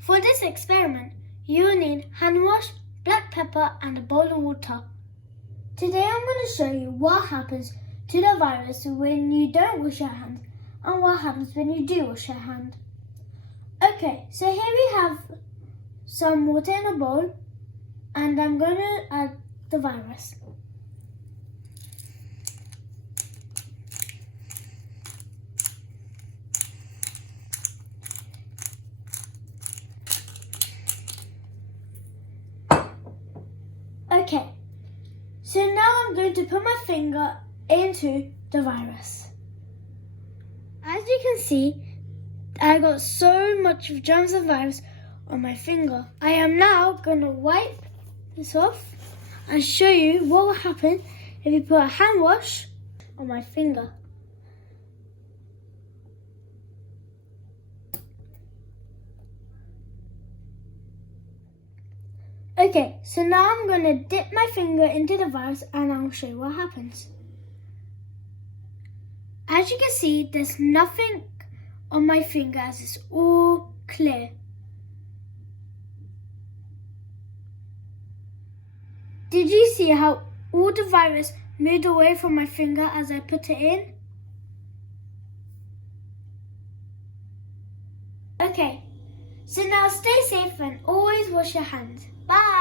For this experiment, you will need hand wash, black pepper and a bowl of water. Today I'm going to show you what happens to the virus when you don't wash your hands and what happens when you do wash your hand. Okay, so here we have some water in a bowl and I'm going to add the virus. Okay, so now I'm going to put my finger into the virus. As you can see, I got so much of germs and virus on my finger. I am now going to wipe this off and show you what will happen if you put a hand wash on my finger. Okay, so now I'm going to dip my finger into the virus and I'll show you what happens. As you can see, there's nothing on my finger as it's all clear. Did you see how all the virus moved away from my finger as I put it in? Okay, so now stay safe and always wash your hands. Bye!